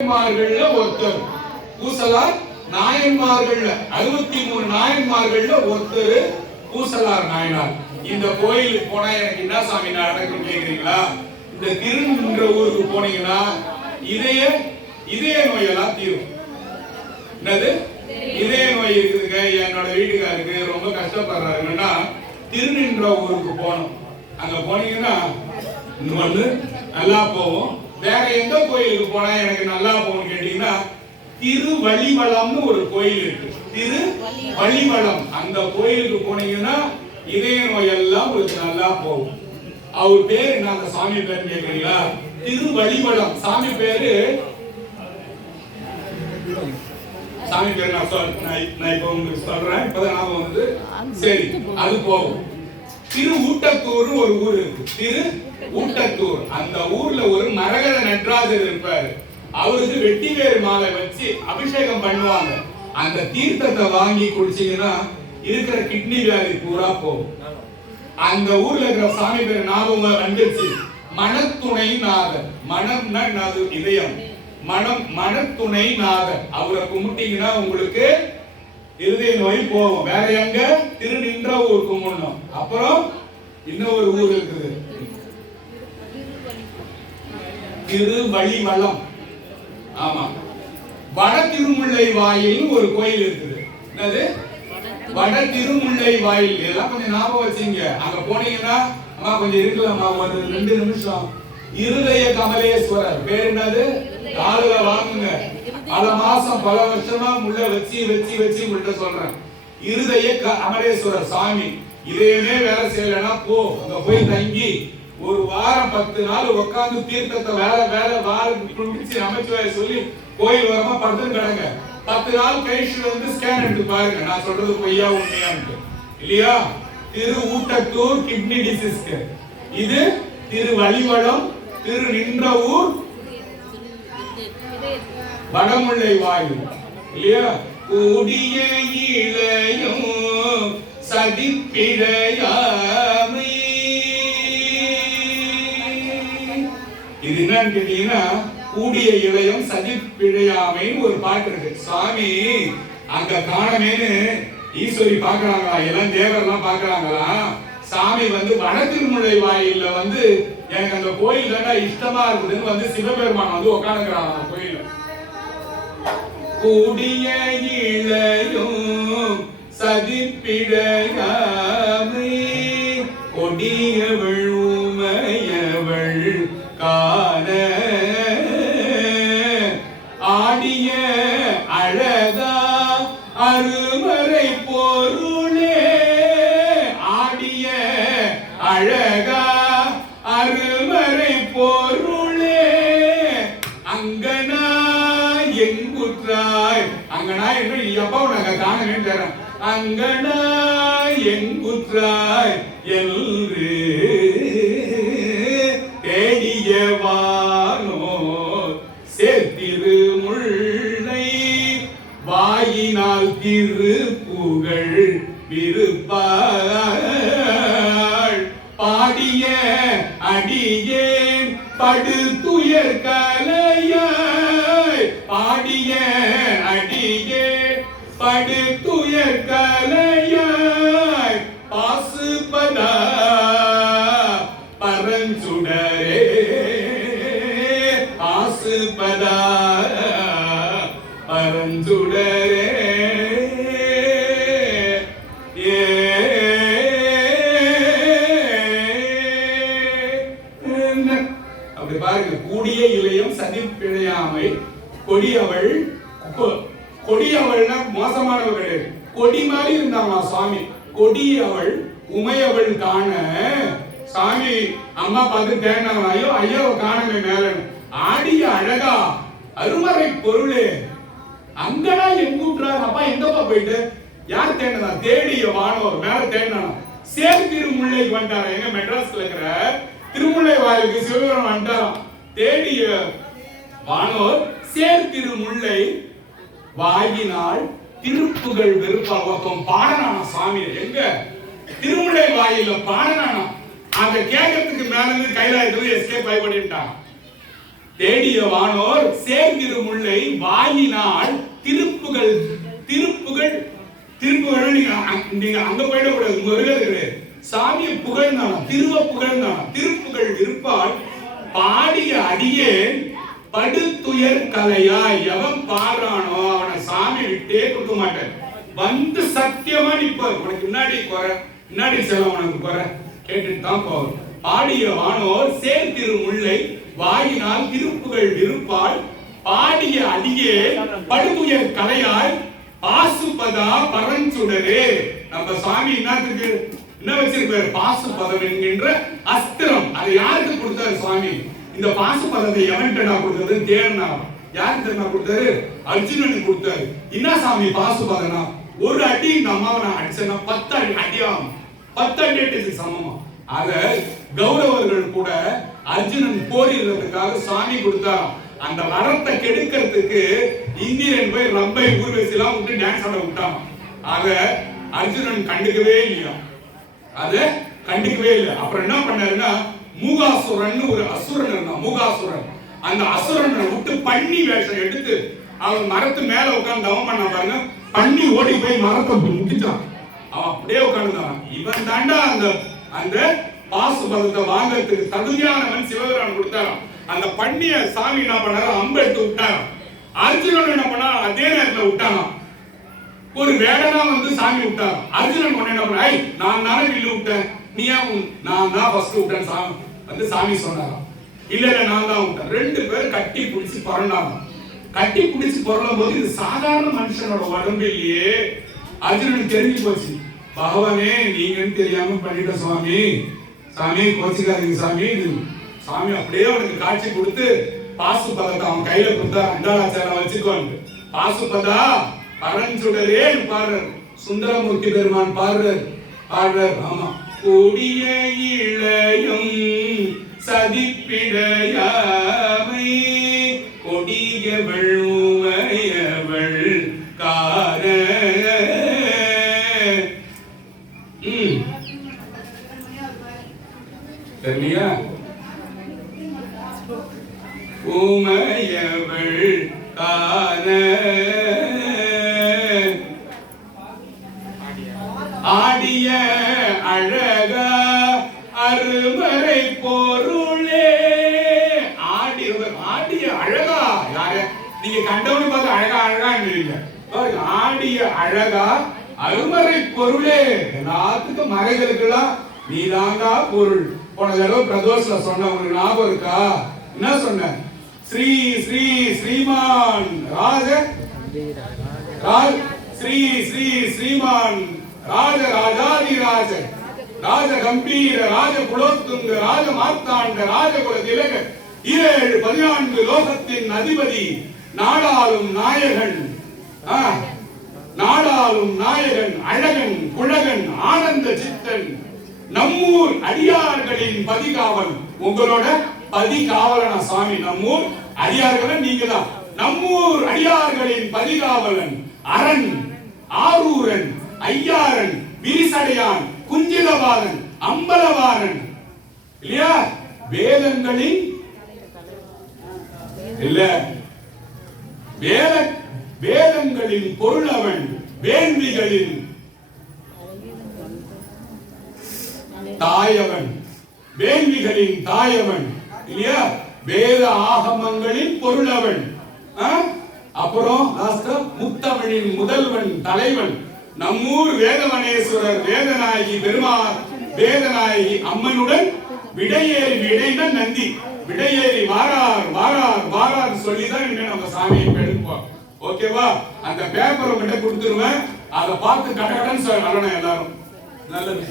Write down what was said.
நாயன்மார்கள்ல ஒருத்தர். பூசலார் நாயன்மார்கள்ல 63 நாயன்மார்கள்ல ஒருத்தர் பூசலார் நாயனார். இந்த கோயிலுக்கு போனா எனக்கு என்ன சாமி நடக்கும் கேக்குறீங்களா? இந்த திருநின்ற ஊருக்கு போனீங்கன்னா இதய நோயெல்லாம் தீரும். என்னது இதய நோய் இருக்குதுங்க, என்னோட வீட்டுக்காருக்கு ரொம்ப கஷ்டப்படுறாருன்னா திருநின்ற ஊருக்கு போகணும். அங்க போனீங்கன்னா ஒண்ணு நல்லா போவோம். வேற எந்த கோயிலுக்கு போனா எனக்கு நல்லா போகும் கேட்டீங்கன்னா திருவழிவளம்னு ஒரு கோயில் இருக்கு. திருவழிவளம் அந்த கோயிலுக்கு போனீங்கன்னா இதய நோய் எல்லாம் உங்களுக்கு நல்லா போகும். அவர் பேரு என்ன, அந்த சாமி பேரு கேக்குறீங்களா? திருவழிவளம். சாமி பேரு நான் இப்ப உங்களுக்கு சொல்றேன், இப்பதான் ஞாபகம் வந்து. சரி, அது போகும். திரு ஊட்டத்தூர் ஒரு ஊர் இருக்கு. திரு ஊட்டத்தூர். அந்த ஊர்ல ஒரு மரகத நடராஜர் இருப்பாரு. அவருக்கு வெட்டி வேறு மாலை வச்சு அபிஷேகம் பண்ணுவாங்க. அந்த தீர்த்தத்தை வாங்கி குடிச்சீங்கன்னா இருக்கிற கிட்னி வியாதி பூரா போகும். அந்த ஊர்ல இருக்கிற சாமி பேர் ஞாபகம் வந்துச்சு, மனத்துணை நாதர். மனம்னா இதயம், மனத்துணை நாதர். அவரை கும்பிட்டீங்கன்னா உங்களுக்கு இருதய நோய் போகும். வேற எங்க? திருநின்ற ஊர் கும்பிடணும். அப்புறம் இன்னொரு ஊர் இருக்குது, திருவழிவளம். ஆமா, வட திருமுல்லை வாயில் ஒரு கோயில் இருக்குது. என்னது? வட திருமுல்லை வாயில். இதெல்லாம் கொஞ்சம் ஞாபகம் வச்சுங்க. அங்க போனீங்கன்னா அம்மா கொஞ்சம் இருக்கலாமா, ஒரு 2 நிமிஷம். இருதய கமலேஸ்வரர் பேர் என்னது? காதுல வாங்குங்க. பல மாசம் பல வருஷமா முள்ள வச்சு உங்கள்கிட்ட சொல்றேன். இருதய கமலேஸ்வரர் சாமி. இதயமே வேலை செய்யலன்னா போ, அங்க போய் தங்கி ஒரு வாரம் 10 நாள் உட்கார்ந்து தீர்த்தத்தை வேலை குளிச்சு அமைச்சுவாய சொல்லி கோயில் வரமா படுத்து கிடங்க. 10 நாள் கழிச்சு வந்து ஸ்கேன் எடுத்து பாருங்க, நான் சொல்றது பொய்யா உண்மையான்னு இல்லையா? திரு ஊட்டத்தூர் கிட்னி டிசீஸ்க்கு. இது திருவழிவளம், திரு நின்ற ஊர், வடமுல்லை வாயில் இல்லையா? கூடிய இளையும் சதிப்பிழையாமை. இது என்னன்னு கேட்டீங்கன்னா கூடிய இளையம் சதிப்பிழையாமைன்னு ஒரு பாட்டு இருக்கு. சாமி அங்க காணமேன்னு ஈஸ்வரி பாக்குறாங்களா, எல்லாம் தேவர்லாம் பாக்குறாங்களா? சாமி வந்து வட திருமுல்லை வாயில்ல வந்து எனக்கு அந்த கோயில் தாண்டா இஷ்டமா இருக்குதுன்னு வந்து சிவபெருமான் வந்து உட்காந்துக்கிறாங்க அந்த கோயில. கூடிய இளையும் சதிப்பிழையாமை, கொடியவள் உமையவள் காண ஆடிய அழகா அருமறை பொருளே. ஆடிய அழகா அருமறை பொருளே, அங்கனா எங்குற்றாய். அங்கனா என்று எப்போ நாங்க காணவே தரோம். அங்கனா எங்குற்றாய் என்று தேடியவானோ சேர்த்திருமுல்லை வாயினால் திருப்புகழ் விருப்பாள். பாடிய அடியேன் படுதுயர் கலையாய். பாடிய அடியேன் படுதுயர் கலையாய். பாசுபதா பரஞ்சுடரே, பாசுபதா பரஞ்சுடரே. அப்படி பாருங்க, கூடிய இளையம் சதிப்பிழையாமை, கொடியவள். கொடியவள்னா மோசமானவள் கிடையாது, கொடி மாதிரி இருந்தாங்க சுவாமி. கொடியவள் உமையவள் காண. சாமி அம்மா பார்த்து தேடினாங்க, ஐயோ ஐயாவை காணமே மேல. ஆடிய அழகா அருமறை பொருளே, அங்கடா எங்கூட்டுறாரு. அப்பா எங்கப்பா போயிட்டு யார் தேடினா? தேடிய வானோர் மேல தேடினானா. சேர் திருமுல்லைக்கு வந்துட்டாரா? எங்க மெட்ராஸ்ல இருக்கிற திருமுல்லை வாயிலுக்கு சிவபெருமான் வந்துட்டாராம். தேடிய வானோர் சேர் திருமுல்லை வாயினால் திருப்புகழ் விருப்பம் பாடனான சாமி. எங்க? திருமுல்லை வாயில பாடனானா. அதை கேட்கறதுக்கு மேல இருந்து கைலாயத்துல எஸ்கேப் ஆகி பண்ணிட்டான். தேடிய வானோர் சேர்ந்திரு முல்லை வாயினால் திருப்புகள் திருப்புகள் திருப்புகள் நீங்க அங்க போயிடக்கூடாது. முருகர்களே சாமியை புகழ்ந்தானா, திருவ புகழ்ந்தானா, திருப்புகள் இருப்பால் பாடிய அடியே படுத்துயர் கலையாய். எவன் பாடுறானோ அவனை சாமி விட்டே கொடுக்க மாட்டேன். வந்து சத்தியமா நிப்பார். உனக்கு முன்னாடி குறை, முன்னாடி செல்ல உனக்கு குறை கேட்டுட்டு தான் போவார். பாடிய வானோர் சேர்த்திரு முல்லை வாயினால் திருப்புகள் இருப்பால் பாடிய அடியே படுத்துயர் கலையாய் பாசுபதா பரஞ்சுடரே. நம்ம சாமி என்னத்துக்கு என்ன வச்சிருப்பாரு? பாசுபதம் என்கின்ற அஸ்திரம். அதை யாருக்கு கொடுத்தாரு சுவாமி? இந்த பாசுபதத்தை எவன்டா கொடுத்தது? தேவனா. யாருக்கு நான் கொடுத்தாரு? அர்ஜுனனுக்கு கொடுத்தாரு. என்ன சாமி பாசுபதனா? ஒரு அடி இந்த அம்மாவை நான் அடிச்சேன்னா 10 அடி அடியாம், 10 அடி சமமா. அத கௌரவர்கள் கூட அர்ஜுனன் போரிடுறதுக்காக சாமி கொடுத்தாராம். அந்த வரத்தை கெடுக்கிறதுக்கு இந்திரன் போய் ரம்பை ஊர்வசிலாம் விட்டு டான்ஸ் ஆட விட்டான். அத அர்ஜுனன் கண்டுக்கவே இல்லையா, அத கண்டுக்கவே இல்லை. அப்புறம் என்ன பண்ணாருன்னா, மூகாசுரன் ஒரு அசுரன் இருந்தான். மூகாசுரன் அந்த அசுரனை விட்டு பண்ணி வேஷம் எடுத்து அவன் மரத்து மேல உட்கார்ந்து தவம் பண்ண பாருங்க. பண்ணி ஓடி போய் மரத்தை முடிச்சான். அவன் அப்படியே உட்கார்ந்துதான். இவன் தாண்டா அந்த அந்த பாசுபதத்தை வாங்கறதுக்கு தகுதியானவன் சிவபெருமான் கொடுத்தாராம். அந்த பண்ணிய சாமி என்ன பண்ணாரு? அம்பு எடுத்து விட்டாராம். அர்ஜுனன் என்ன பண்ணா? அதே நேரத்தில் விட்டானாம். ஒரு வேடனா வந்து சாமி விட்டாராம். அர்ஜுனன் என்ன பண்ண? நான் தானே வில்லு விட்டேன், நீ ஏன்? நான் தான் ஃபர்ஸ்ட் விட்டேன் சாமி வந்து சாமி சொன்னாராம். இல்ல இல்ல நான் தான் விட்டேன். 2 பேரும் கட்டி பிடிச்சி புரண்டாங்க. கட்டி பிடிச்சி புரளும் போது இது சாதாரண மனுஷனோட உடம்பு இல்லையே. அர்ஜுனன் தெரிஞ்சு போச்சு. பகவானே நீங்கன்னு தெரியாம பண்ணிட்ட சுவாமி, சாமி கோச்சிக்காதீங்க சாமி. சாமி அப்படியே அவனுக்கு காட்சி கொடுத்து பாசுபதத்தை அவன் கையில கொடுத்தா. அண்டாளாச்சாரம் வச்சுக்கோங்க. பாசுபதா பரஞ்சுடரே பாடுறார். சுந்தரமூர்த்தி பெருமான் பாடுறார். ஆமா. கொடிய இளையும் சதிப்பிடையாமை கொடியவள் உமையவள் கார. தெரியலையா? உமையவள் கார ஆடிய அழகா அருமறை பொருளே. ஆடிய அழகா யாரு? நீங்க கண்டவனு பார்த்து அழகா அழகாங்க. ஆடிய அழகா அருமறை பொருளே. எல்லாத்துக்கும் மறைகளுக்கெல்லாம் நீதாங்கா பொருள். போன தடவை பிரதோஷல சொன்ன ஒரு ஞாபகம் இருக்கா? என்ன சொன்ன? ஸ்ரீ ஸ்ரீ ஸ்ரீமான் ராஜ ஸ்ரீ ஸ்ரீ ஸ்ரீமான் ராஜ ராஜாதிராஜ ராஜ கம்பீர ராஜ குலோத்துங்க ராஜ மார்த்தாண்ட ராஜகுல திலக 14 லோகத்தின் அதிபதி நாடாளும் நாயகன், நாடாளும் நாயகன், அழகன் குழகன் ஆனந்த சித்தன், நம்மூர் அடியார்களின் பதிகாவல். உங்களோட பதிகாவலனா சாமி? நம்மூர் அடியார்கள் நீங்க தான். நம்மூர் அடியார்களின் பதிகாவலன், அரண், ஆரூரன், ஐயாரன், விரிசடையான், குஞ்சிலவாரன், அம்பலவாரன் இல்லையா? வேதங்களின் இல்ல வேதங்களின் பொருளவன், வேள்விகளின் தாயவன், வேள்விகளின் தாயவன் இல்லையா? வேத ஆகமங்களின் பொருளவன். அப்புறம் முத்தமிழின் முதல்வன், தலைவன், நம்மூர் வேதவனேஸ்வரர், வேதநாயகி பெருமாள், வேதநாயகி அம்மனுடன் விடையேறி இணைந்த நந்தி. விடையேறி வாரார் வாரார் வாரார் சொல்லிதான் இனிமே நம்ம சாமியை எடுப்போம். ஓகேவா? அந்த பேப்பரை மட்டும் கொடுத்துருவேன். அதை பார்த்து கடகடன் சொல்லணும் எல்லாரும். நல்லது.